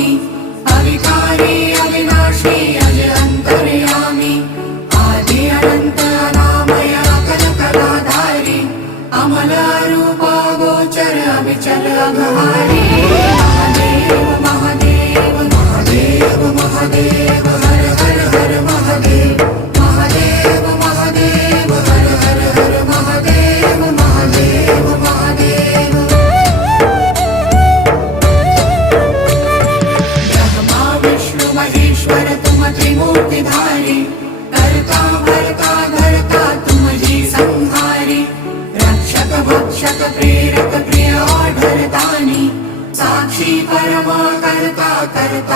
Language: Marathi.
स्वामी अविकारी अविनाशी अज अंतर्यामी आदि अनंत अनामय अकल कलाधारी अमल रूप गोचर अविचल अघहारी महादेव महादेव महादेव महादेव हर हर हर महादेव महादेव महादेव हर हर हर महादेव महादेव महादेव ब्रह्मा विष्णु महेश्वर तुम त्रिमूर्तिधारी कर्ता भर्ता धर्ता तुम जी संहारी रक्षक भक्षक प्रेरक प्रिय और धरतानी साक्षी परमा कर्ता कर्ता